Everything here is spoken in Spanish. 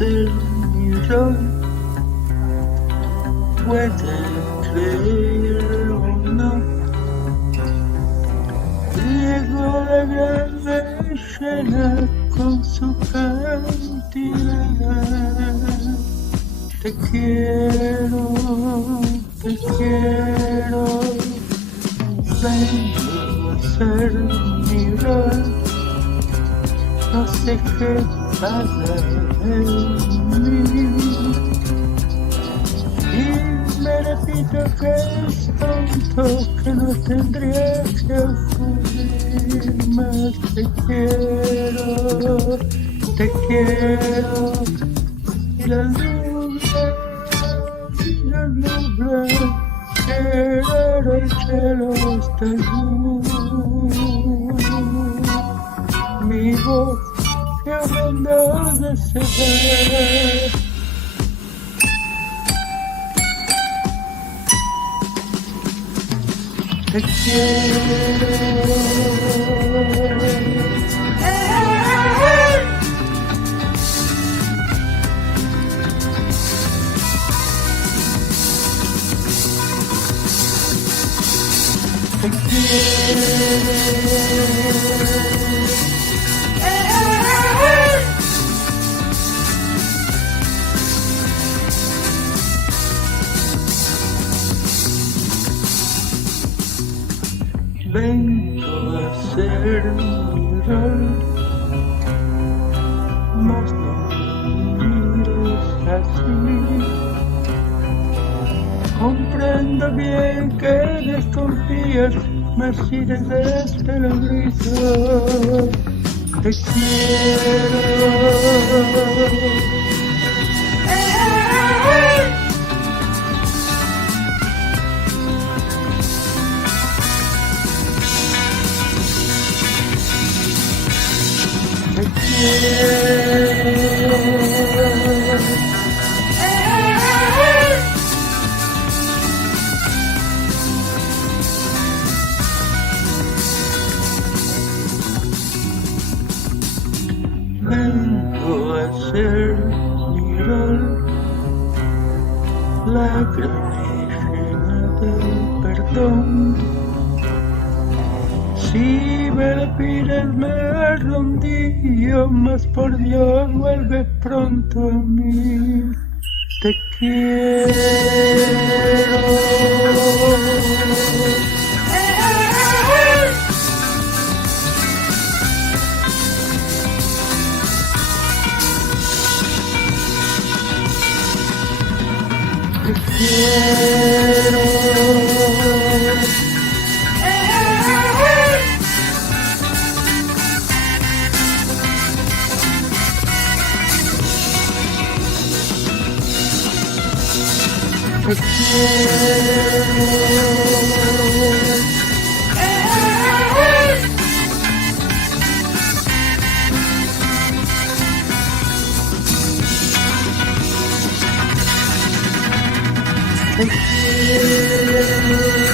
hacer mi rol. Pueden creer o no. Llegó la gran escena con su cantidad. Te quiero, vengo a hacer mi rol. No sé qué pasa en mí. Y me repito que es tonto, que no tendría que ocurrir más. Te quiero, y la nubes, quiero el cielo está luz. Mi voz que mandó de cegar. Te quiero. Te quiero. Vengo a hacer mi rol, mas no me mires así. Comprendo bien que desconfías, mas si desde te lo grito. Te quiero. Te quiero. Vengo a hacer mi rol, la gran del perdón. Si me lo pides me arrodillo, mas por Dios vuelve pronto a mí. Te quiero. Te quiero. Te quiero. Te quiero.